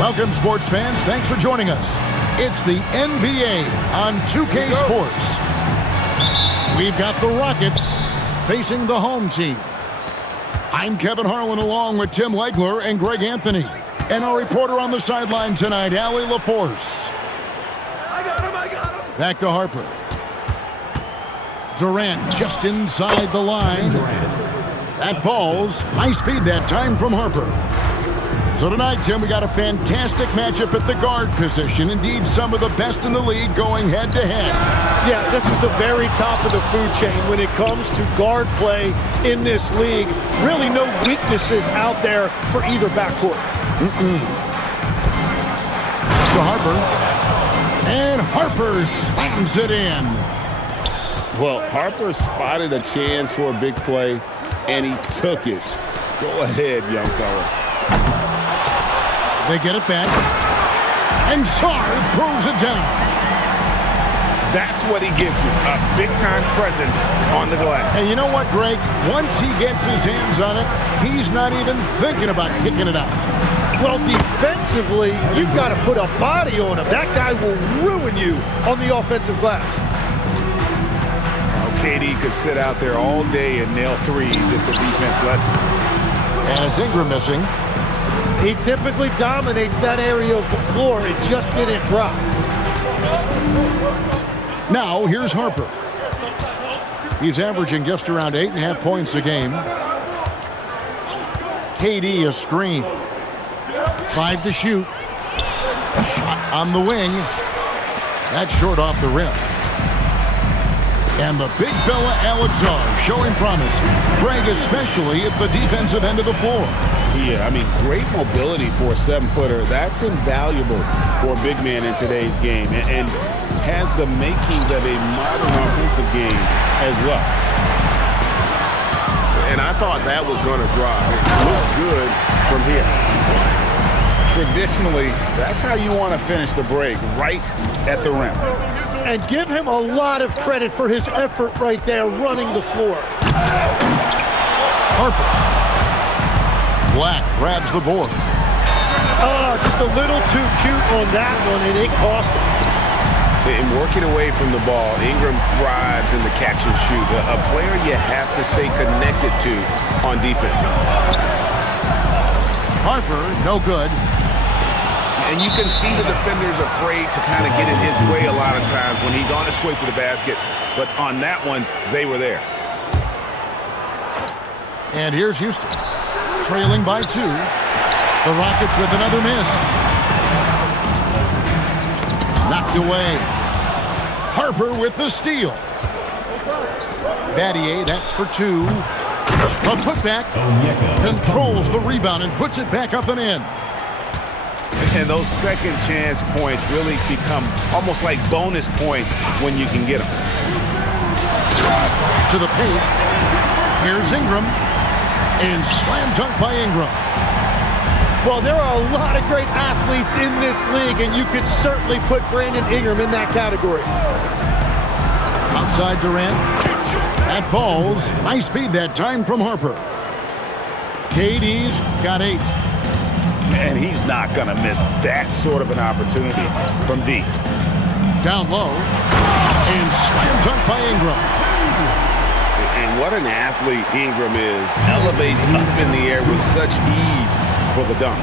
Welcome, sports fans. Thanks for joining us. It's the NBA on 2K Sports. We've got the Rockets facing the home team. I'm Kevin Harlan along with Tim Legler and Greg Anthony. And our reporter on the sideline tonight, Allie LaForce. I got him. Back to Harper. Durant just inside the line. That falls. High speed that time from Harper. So tonight, Tim, we got a fantastic matchup at the guard position. Indeed, some of the best in the league going head-to-head. Yeah, this is the very top of the food chain when it comes to guard play in this league. Really no weaknesses out there for either backcourt. To Harper. And Harper slams it in. Well, Harper spotted a chance for a big play, and he took it. Go ahead, young fella. They get it back. And Sarr throws it down. That's what he gives you, a big-time presence on the glass. And you know what, Greg? Once he gets his hands on it, he's not even thinking about kicking it out. Well, defensively, you've got to put a body on him. That guy will ruin you on the offensive glass. KD could sit out there all day and nail threes if the defense lets him. And it's Ingram missing. He typically dominates that area of the floor. It just didn't drop. Now, here's Harper. He's averaging just around 8.5 points a game. KD a screen. 5 to shoot. Shot on the wing. That's short off the rim. And the big fella, Alex Sarr, showing promise. Greg, especially at the defensive end of the floor. Yeah, I mean, great mobility for a 7-footer. That's invaluable for a big man in today's game, and has the makings of a modern offensive game as well. And I thought that was going to drop. It looks good from here. Traditionally, that's how you want to finish the break, right at the rim. And give him a lot of credit for his effort right there running the floor. Harper. Black grabs the board. Just a little too cute on that one, and it cost him. In working away from the ball, Ingram thrives in the catch and shoot. A player you have to stay connected to on defense. Harper, no good. And you can see the defender's afraid to kind of get in his way a lot of times when he's on his way to the basket. But on that one, they were there. And here's Houston, trailing by 2. The Rockets with another miss. Knocked away. Harper with the steal. Battier, that's for 2. A putback. Controls the rebound and puts it back up and in. And those second chance points really become almost like bonus points when you can get them. To the paint. Here's Ingram. And slam dunk by Ingram. Well, there are a lot of great athletes in this league, and you could certainly put Brandon Ingram in that category. Outside Durant. That falls. Nice speed that time from Harper. KD's got 8. And he's not going to miss that sort of an opportunity from deep. Down low. And slam dunk by Ingram. And what an athlete Ingram is. Elevates up in the air with such ease for the dunk.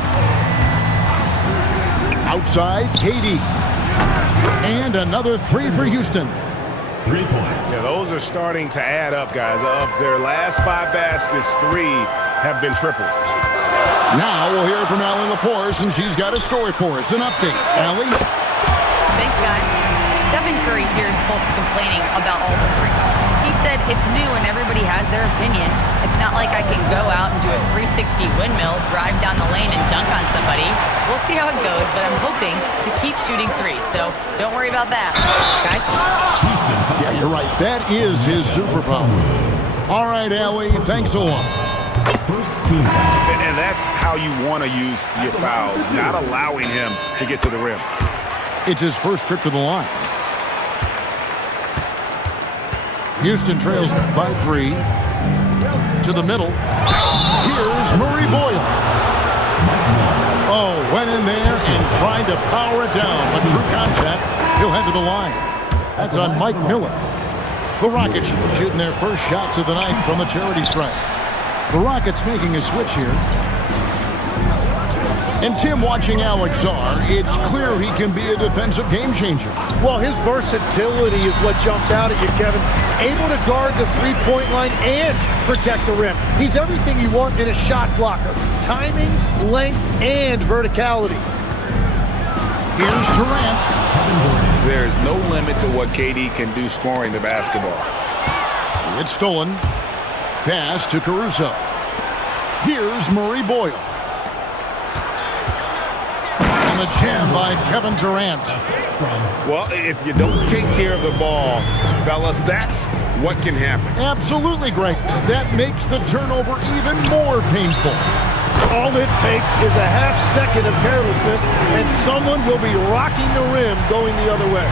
Outside, KD. And another 3 for Houston. 3 points. Yeah, those are starting to add up, guys. Of their last 5 baskets, 3 have been triples. Now we'll hear from Allie LaForce, and she's got a story for us. An update. Allie? Thanks, guys. Stephen Curry hears folks complaining about all the threes. He said it's new and everybody has their opinion. It's not like I can go out and do a 360 windmill, drive down the lane, and dunk on somebody. We'll see how it goes, but I'm hoping to keep shooting threes, so don't worry about that. Guys? Yeah, you're right. That is his superpower. All right, Allie, thanks a lot. First team. And that's how you want to use your fouls, not allowing him to get to the rim. It's his first trip to the line. Houston trails by 3. To the middle. Here's Murray Boyle. Oh, went in there trying to power it down, but through contact, he'll head to the line. That's on Mike Miller. The Rockets shooting their first shots of the night from the charity stripe. The Rockets making a switch here. And Tim, watching Alex Sarr, it's clear he can be a defensive game changer. Well, his versatility is what jumps out at you, Kevin. Able to guard the three-point line and protect the rim. He's everything you want in a shot blocker. Timing, length, and verticality. Here's Durant. There's no limit to what KD can do scoring the basketball. It's stolen. Pass to Caruso. Here's Murray Boyle. And the jam by Kevin Durant. Well, if you don't take care of the ball, fellas, that's what can happen. Absolutely, Greg. That makes the turnover even more painful. All it takes is a half second of carelessness, and someone will be rocking the rim going the other way.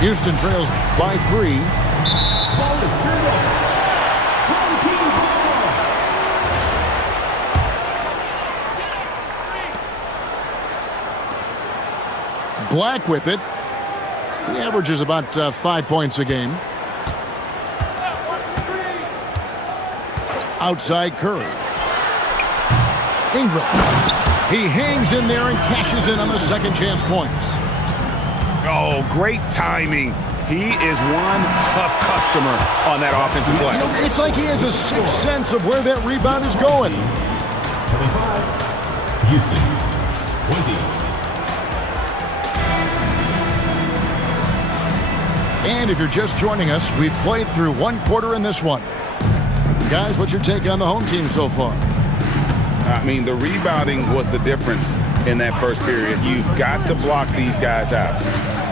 Houston trails by 3. Ball is turned over. Home team ball. Black with it. He averages about 5 points a game. Outside Curry. Ingram. He hangs in there and cashes in on the second chance points. Oh, great timing. He is one tough customer on that offensive play. You know, it's like he has a sixth sense of where that rebound is going. 25. Houston. 20. And if you're just joining us, we've played through one quarter in this one. Guys, what's your take on the home team so far? I mean, the rebounding was the difference in that first period. You've got to block these guys out.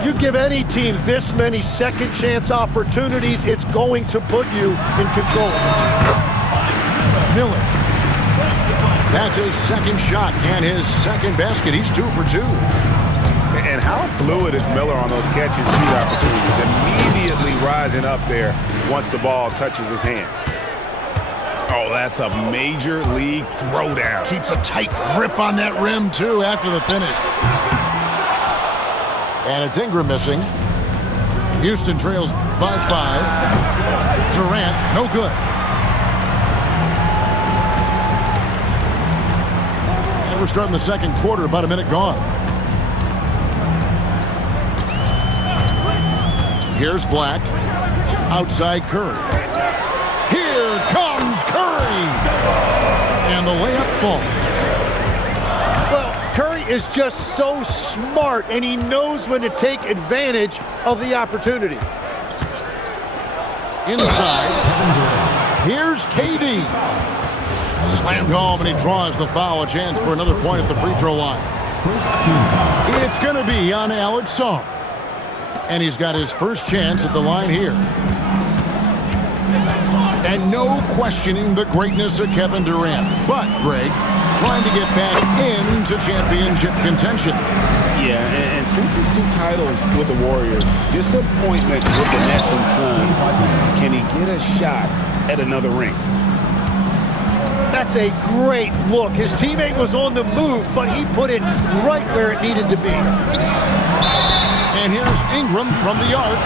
You give any team this many second chance opportunities, it's going to put you in control. Miller. That's his second shot and his second basket. He's 2 for 2. And how fluid is Miller on those catch and shoot opportunities? Immediately rising up there once the ball touches his hands. Oh, that's a major league throwdown. Keeps a tight grip on that rim, too, after the finish. And it's Ingram missing. Houston trails by 5. Durant, no good. And we're starting the second quarter, about a minute gone. Here's Black. Outside Curry. Here comes Curry. And the layup falls. Well, Curry is just so smart, and he knows when to take advantage of the opportunity. Inside. Here's KD. Slammed home, and he draws the foul. A chance for another point at the free throw line. First team. It's going to be on Alex Sarr. And he's got his first chance at the line here. And no questioning the greatness of Kevin Durant. But, Greg, trying to get back into championship contention. Yeah, and since his 2 titles with the Warriors, disappointment with the Nets and Suns, can he get a shot at another ring? That's a great look. His teammate was on the move, but he put it right where it needed to be. And here's Ingram from the arc.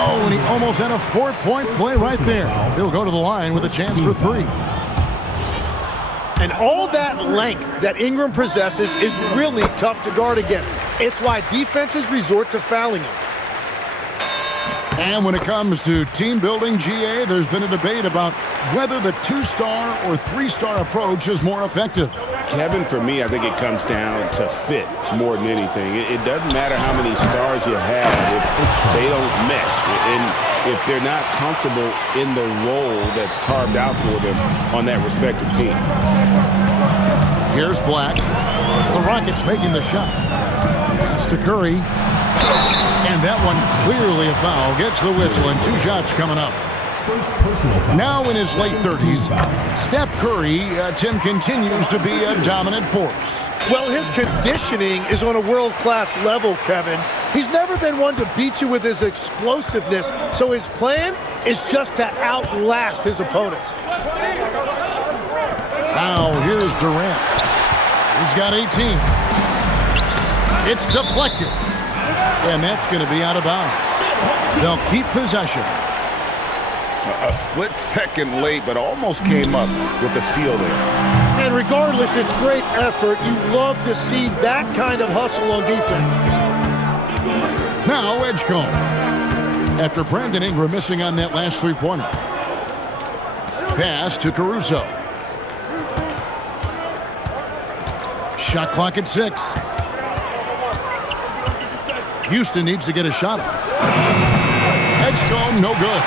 Oh, and he almost had a 4-point play right there. He'll go to the line with a chance for 3. And all that length that Ingram possesses is really tough to guard against. It's why defenses resort to fouling him. And when it comes to team building, GA, there's been a debate about whether the 2-star or 3-star approach is more effective. Kevin, for me, I think it comes down to fit more than anything. It doesn't matter how many stars you have if they don't mesh. And if they're not comfortable in the role that's carved out for them on that respective team. Here's Black. The Rockets making the shot. That's to Curry. And that one clearly a foul. Gets the whistle and 2 shots coming up. First personal foul. Now in his late 30s, Steph Curry, Tim, continues to be a dominant force. Well, his conditioning is on a world-class level, Kevin. He's never been one to beat you with his explosiveness, so his plan is just to outlast his opponents. Now here's Durant. He's got 18. It's deflected. And that's going to be out of bounds. They'll keep possession. A split second late, but almost came up with a steal there. And regardless, it's great effort. You love to see that kind of hustle on defense. Now Edgecombe. After Brandon Ingram missing on that last three-pointer. Pass to Caruso. Shot clock at 6. Houston needs to get a shot off. Edgecombe, no good.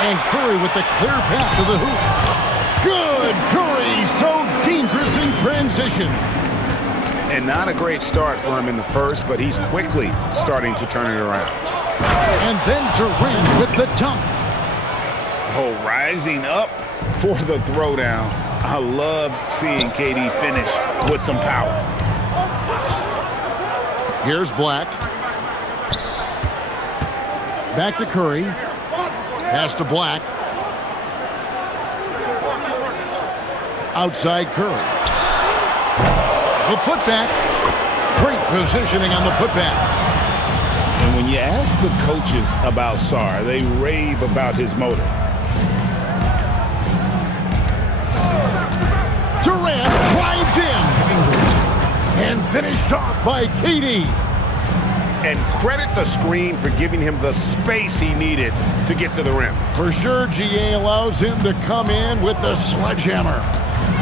And Curry with the clear pass to the hoop. Good! Curry, so dangerous in transition. And not a great start for him in the first, but he's quickly starting to turn it around. And then Durant with the dunk. Oh, rising up for the throwdown. I love seeing KD finish with some power. Here's Black. Back to Curry. Pass to Black. Outside Curry. The putback. Great positioning on the putback. And when you ask the coaches about Sarr, they rave about his motor. Durant drives in. And finished off by KD. And credit the screen for giving him the space he needed to get to the rim. For sure, GA allows him to come in with the sledgehammer.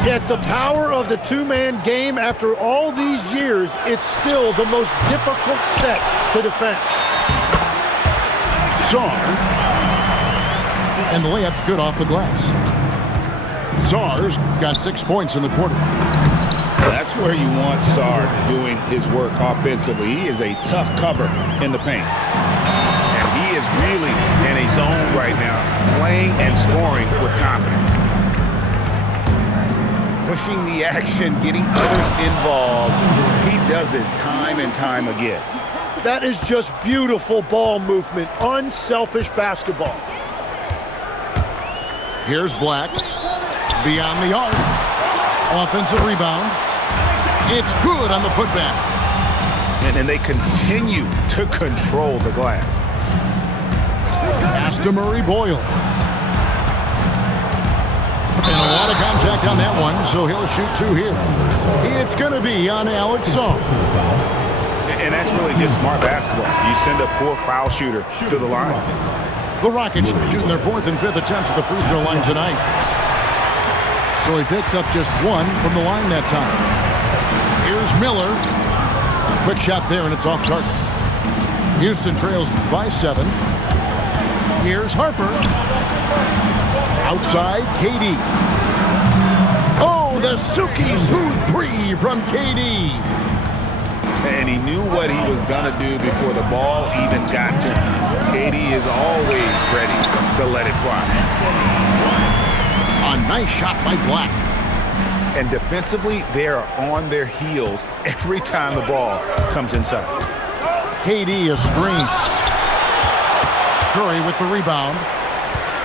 Yeah, it's the power of the two-man game. After all these years, it's still the most difficult set to defend. Sarr. And the layup's good off the glass. Sarr's got 6 points in the quarter. That's where you want Sarr doing his work offensively. He is a tough cover in the paint. And he is really in a zone right now, playing and scoring with confidence. Pushing the action, getting others involved. He does it time and time again. That is just beautiful ball movement, unselfish basketball. Here's Black. Beyond the arc. Offensive rebound. It's good on the putback. And they continue to control the glass. Pass to Murray Boyle. And a lot of contact on that one, so he'll shoot 2 here. It's going to be on Alex Sarr. And that's really just smart basketball. You send a poor foul shooter to the line. The Rockets shooting their 4th and 5th attempts at the free throw line tonight. So he picks up just 1 from the line that time. Here's Miller. Quick shot there, and it's off target. Houston trails by 7. Here's Harper. Outside, KD. Oh, the Suki smooth 3 from KD. And he knew what he was going to do before the ball even got to him. KD is always ready to let it fly. A nice shot by Black. And defensively, they are on their heels every time the ball comes inside. KD is screened. Curry with the rebound.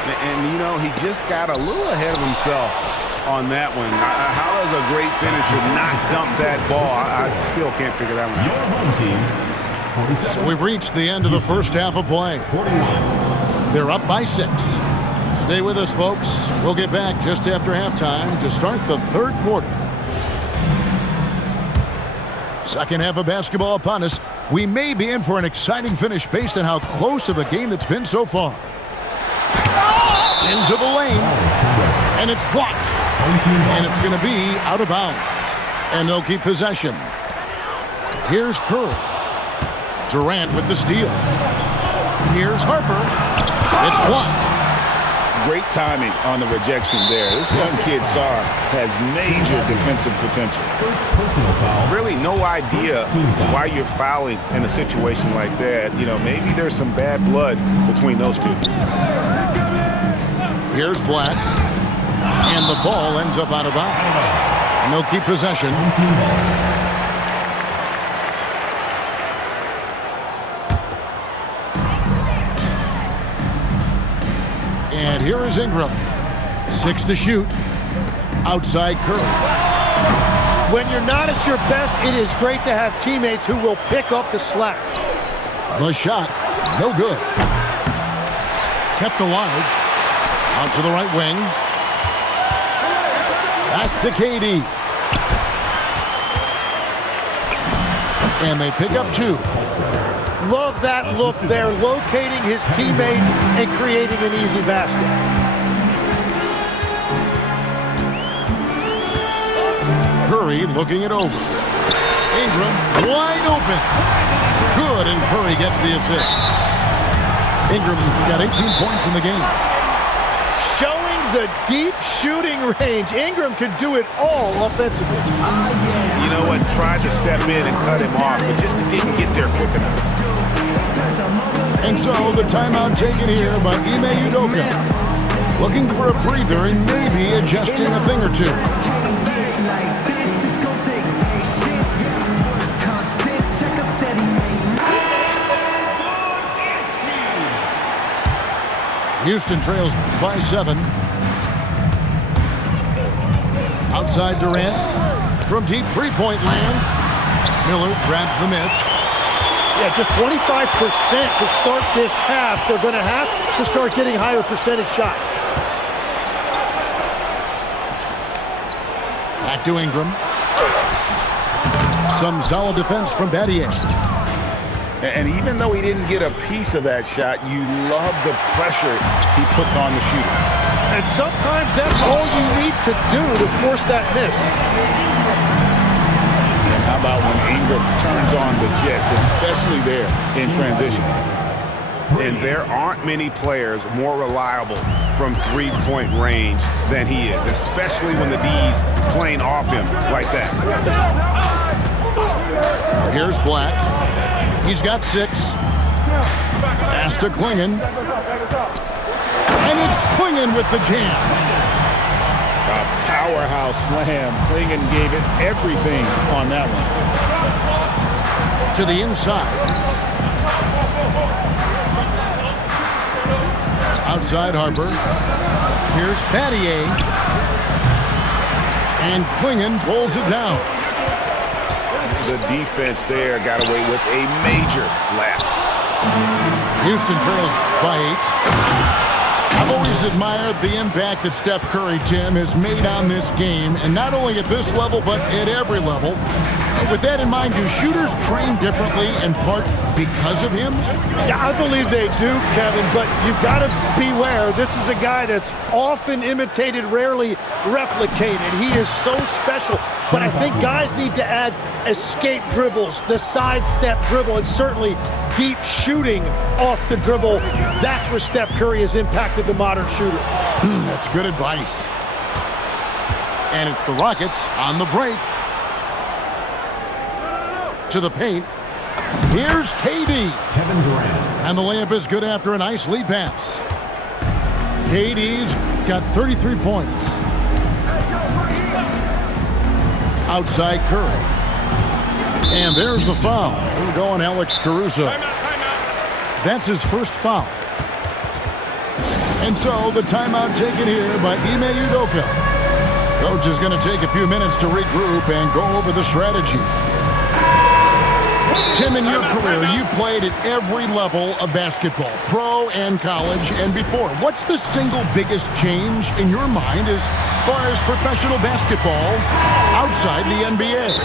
And, you know, he just got a little ahead of himself on that one. How does a great finisher not dump that ball? I still can't figure that one out. So we've reached the end of the first half of play. They're up by 6. Stay with us, folks. We'll get back just after halftime to start the 3rd quarter. Second half of basketball upon us. We may be in for an exciting finish based on how close of a game it's been so far. Into the lane. And it's blocked. And it's going to be out of bounds. And they'll keep possession. Here's Curry. Durant with the steal. Here's Harper. It's blocked. Great timing on the rejection there. This young kid, Sarr, has major defensive potential. Really no idea why you're fouling in a situation like that. You know, maybe there's some bad blood between those two. Here's Black. And the ball ends up out of bounds. And they'll keep possession. And here is Ingram. 6 to shoot. Outside Curry. When you're not at your best, it is great to have teammates who will pick up the slack. The shot, no good. Kept alive. Out to the right wing. Back to KD. And they pick up 2. Love that look there, locating his teammate and creating an easy basket. Curry looking it over. Ingram wide open. Good, and Curry gets the assist. Ingram's got 18 points in the game. Showing the deep shooting range. Ingram can do it all offensively. You know what? Tried to step in and cut him off, but just didn't get there quick enough. And so the timeout taken here by Ime Udoka. Looking for a breather and maybe adjusting a thing or two. Houston trails by 7. Outside Durant. From deep three-point land. Miller grabs the miss. Yeah, just 25% to start this half. They're going to have to start getting higher percentage shots. Back to Ingram. Some solid defense from Battier. And even though he didn't get a piece of that shot, you love the pressure he puts on the shooter. And sometimes that's all you need to do to force that miss. And how about when Ingram turns on the Jets, especially there in transition? And there aren't many players more reliable from three-point range than he is, especially when the D's playing off him like that. Here's Black. He's got 6. Pass to Klingon. And it's Klingon with the jam. A powerhouse slam. Klingon gave it everything on that one. To the inside. Outside Harper. Here's Battier. And Klingon pulls it down. The defense there got away with a major lapse. Houston trails by 8. I've always admired the impact that Steph Curry, Tim, has made on this game, and not only at this level, but at every level. With that in mind, do shooters train differently in part because of him? Yeah, I believe they do, Kevin, but you've got to beware. This is a guy that's often imitated, rarely replicated. He is so special, but I think guys need to add escape dribbles, the sidestep dribble, and certainly deep shooting off the dribble. That's where Steph Curry has impacted the modern shooter. That's good advice. And it's the Rockets on the break. To the paint. Here's KD. Kevin Durant. And the layup is good after a nice lead pass. KD's got 33 points. Outside Curry. And there's the foul. We're going Alex Caruso. That's his first foul. And so the timeout taken here by Ime Udoka. Coach is going to take a few minutes to regroup and go over the strategy. Tim, in your career, you played at every level of basketball, pro and college and before. What's the single biggest change in your mind as far as professional basketball outside the NBA?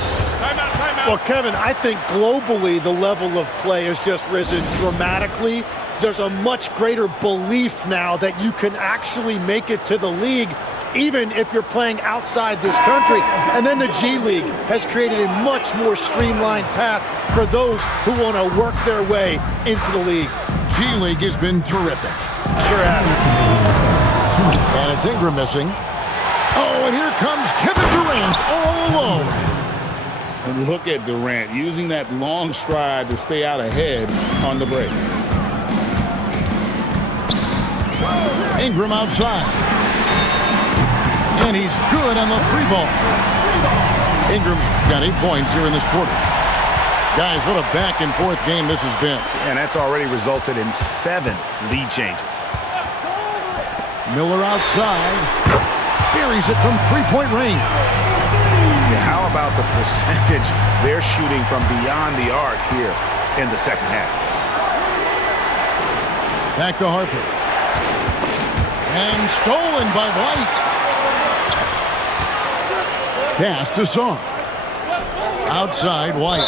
Well, Kevin, I think globally the level of play has just risen dramatically. There's a much greater belief now that you can actually make it to the league, even if you're playing outside this country. And then the G League has created a much more streamlined path for those who want to work their way into the league. G League has been terrific. Sure has. And it's Ingram missing. Oh, and here comes Kevin Durant all alone. And look at Durant using that long stride to stay out ahead on the break. Ingram outside. And he's good on the 3-ball. Ingram's got 8 points here in this quarter. Guys, what a back-and-forth game this has been. And that's already resulted in 7 lead changes. Miller outside. Buries it from 3-point range. Yeah, how about the percentage they're shooting from beyond the arc here in the second half? Back to Harper. And stolen by White. Pass to Sarr. Outside White.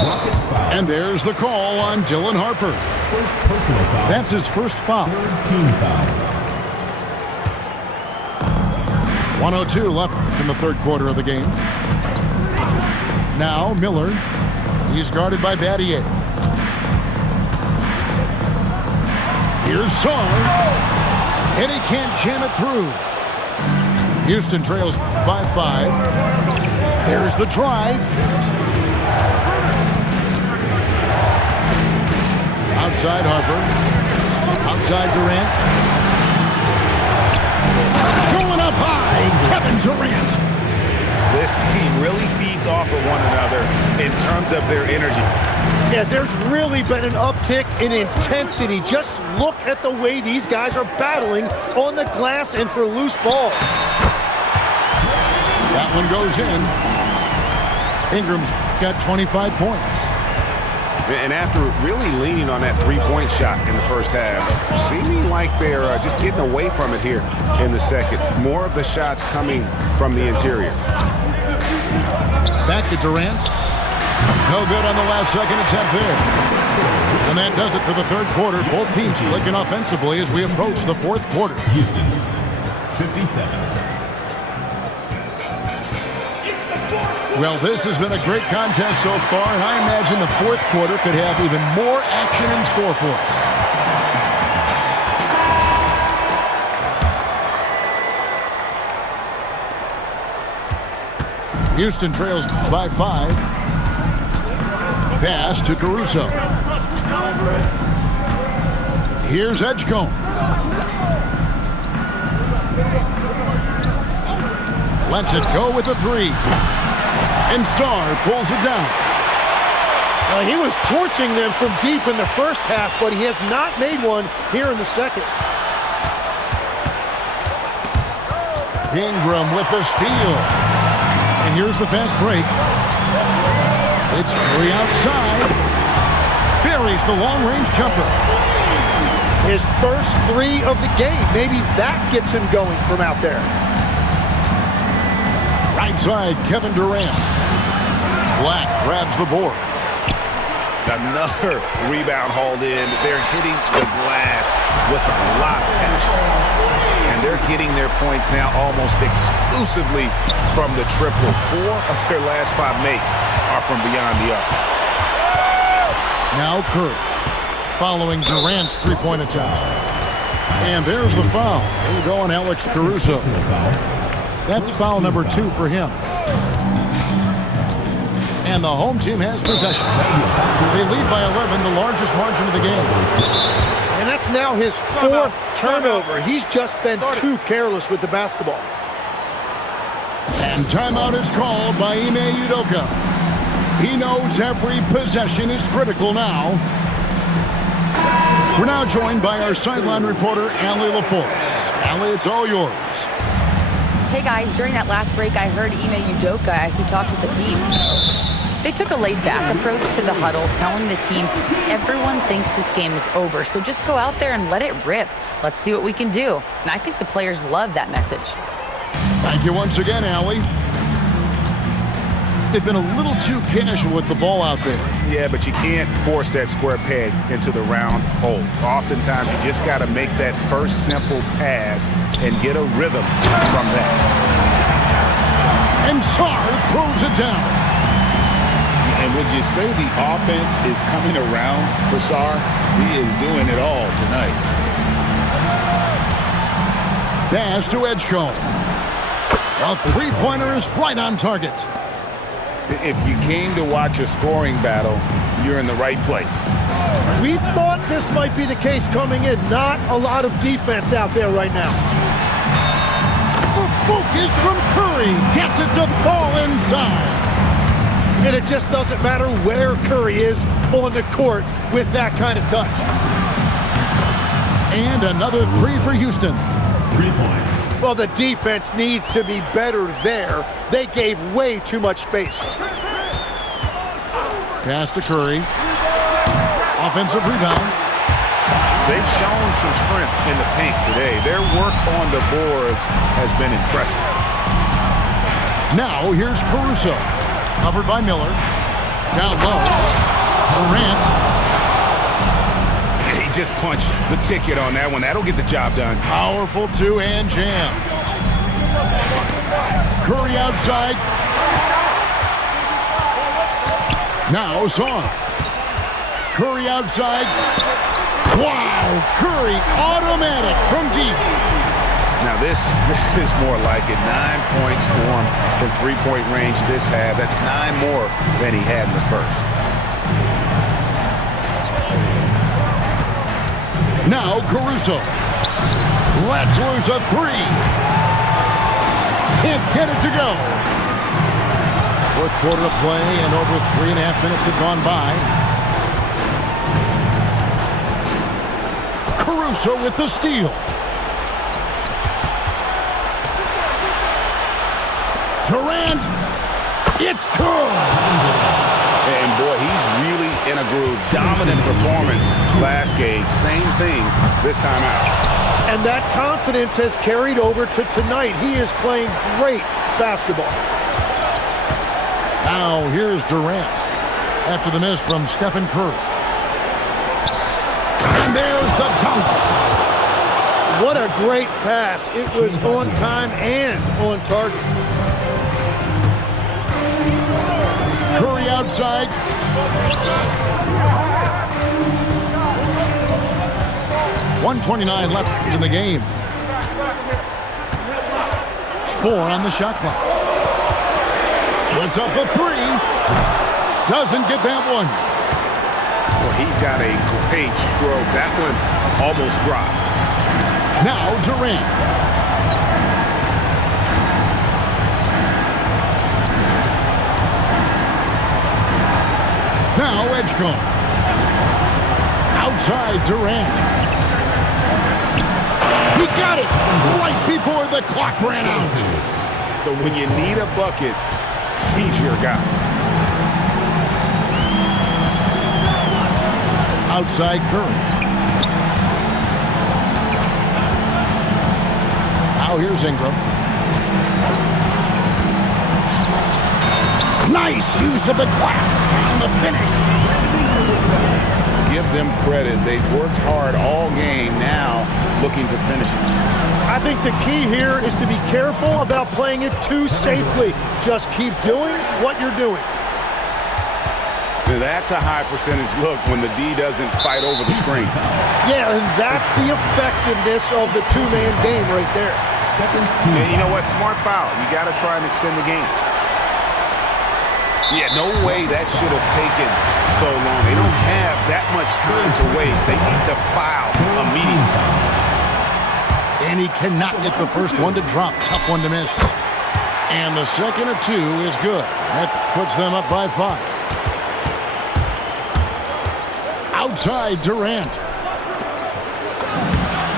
Rockets foul. And there's the call on Dylan Harper. First personal foul. That's his first foul. Third team foul. 1:02 left in the third quarter of the game. Now Miller. He's guarded by Battier. Here's Sarr. And he can't jam it through. Houston trails by 5. There's the drive. Outside Harper. Outside Durant. Going up high, Kevin Durant. This team really feeds off of one another in terms of their energy. Yeah, there's really been an uptick in intensity. Just look at the way these guys are battling on the glass and for loose balls. That one goes in. Ingram's got 25 points. And after really leaning on that three-point shot in the first half, seeming like they're just getting away from it here in the second. More of the shots coming from the interior. Back to Durant. No good on the last second attempt there. And that does it for the third quarter. Both teams clicking offensively as we approach the fourth quarter. Houston, 57. Well, this has been a great contest so far, and I imagine the fourth quarter could have even more action in store for us. Houston trails by 5. Pass to Caruso. Here's Edgecombe. Lets it go with a 3. And Sarr pulls it down. He was torching them from deep in the first half, but he has not made one here in the second. Ingram with the steal. And here's the fast break. It's Curry outside. Buries the long-range jumper. His first 3 of the game. Maybe that gets him going from out there. Right side, Kevin Durant. Black grabs the board. Another rebound hauled in. They're hitting the glass with a lot of passion. And they're getting their points now almost exclusively from the triple. 4 of their last 5 makes are from beyond the arc. Now Curry, following Durant's three-point attempt. And there's the foul. There you go on Alex Caruso. That's foul number 2 for him. And the home team has possession. They lead by 11, the largest margin of the game. And that's now his 4th turnover. He's just been too careless with the basketball. And timeout is called by Ime Udoka. He knows every possession is critical now. We're now joined by our sideline reporter, Allie LaForce. Allie, it's all yours. Hey guys, during that last break, I heard Ime Udoka as he talked with the team. They took a laid-back approach to the huddle, telling the team, everyone thinks this game is over, so just go out there and let it rip. Let's see what we can do. And I think the players love that message. Thank you once again, Allie. They've been a little too casual with the ball out there. Yeah, but you can't force that square peg into the round hole. Oftentimes, you just got to make that first simple pass and get a rhythm from that. And Sarr throws it down. And would you say the offense is coming around for Sarr? He is doing it all tonight. Pass to Edgecombe. A three-pointer is right on target. If you came to watch a scoring battle, you're in the right place. We thought this might be the case coming in. Not a lot of defense out there right now. The focus from Curry gets it to fall inside. And it just doesn't matter where Curry is on the court with that kind of touch. And another 3 for Houston. 3 points. Well, the defense needs to be better there. They gave way too much space. Pass to Curry. Offensive rebound. They've shown some strength in the paint today. Their work on the boards has been impressive. Now here's Caruso. Covered by Miller. Down low. Durant. He just punched the ticket on that one. That'll get the job done. Powerful two-hand jam. Curry outside. Now Son. Curry outside. Wow! Curry automatic from deep. Now this is more like it. 9 points for him from three-point range this half. That's 9 more than he had in the first. Now Caruso. Let's lose a 3. Can't get it to go. Fourth quarter of play and over 3.5 minutes have gone by. Caruso with the steal. Durant. It's good. And boy, he's really in a groove. Dominant performance last game. Same thing this time out. And that confidence has carried over to tonight. He is playing great basketball. Now here's Durant after the miss from Stephen Curry. And there's the dunk. What a great pass. It was on time and on target. Curry outside. .129 left in the game. 4 on the shot clock. Puts up a 3. Doesn't get that one. Well, he's got a great stroke. That one almost dropped. Now Durant. Now Edgecombe. Outside Durant. He got it right before the clock ran out. So when you need a bucket, he's your guy. Outside Curry. Now here's Ingram. Nice use of the glass on the finish. Give them credit. They've worked hard all game, now looking to finish it. I think the key here is to be careful about playing it too safely. Just keep doing what you're doing. Now that's a high percentage look when the D doesn't fight over the screen. Yeah, and that's the effectiveness of the two-man game right there. And you know what? Smart foul. You got to try and extend the game. Yeah, no way that should have taken so long. They don't have that much time to waste. They need to foul immediately. And he cannot get the first one to drop. Tough one to miss. And the second of 2 is good. That puts them up by 5. Outside Durant.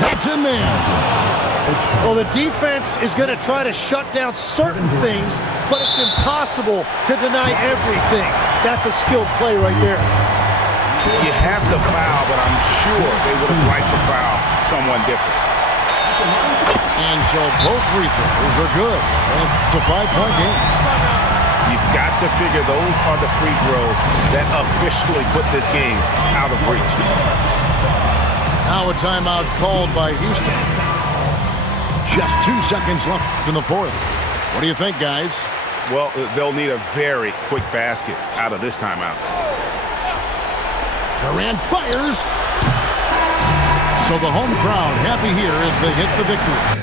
That's in there. Well, the defense is going to try to shut down certain things, but it's impossible to deny everything. That's a skilled play right there. You have to foul, but I'm sure they would have liked to foul someone different. And so both free throws are good. It's a 5-point game. You've got to figure those are the free throws that officially put this game out of reach. Now a timeout called by Houston. Just 2 seconds left in the fourth. What do you think, guys? Well, they'll need a very quick basket out of this timeout. Durant fires. So the home crowd happy here as they hit the victory.